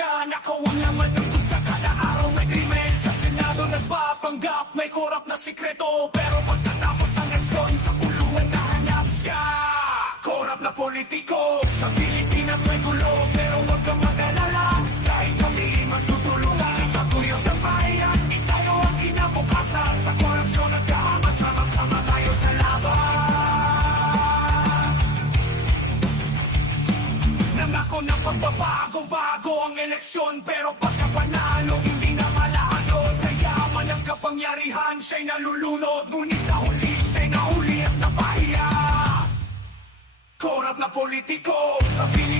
siya. Nakawang laman ng sa kada araw may krimen. Sa Senado nagpapanggap, may korap na sikreto. Pero pagkatapos ang aksyon, sa kulungan nahanap siya. Korap na politiko, sa Pilipinas may gulo. Pero wag kang mag-alala, kahit kami magtutulungan. Ipaguyod ang bayan, itayo ang kinabukasan. Sa korupsyon at kahaman, sama-sama tayo sa laban. Nangako na pagbabago-bago ang eleksyon. Pero pagka panalo, hindi na malahalo. Sa yaman ng kapangyarihan, siya'y nalulunod. Ngunit sa huli, siya'y nahuli at napahiya. Korap na politiko, sa Pilipinas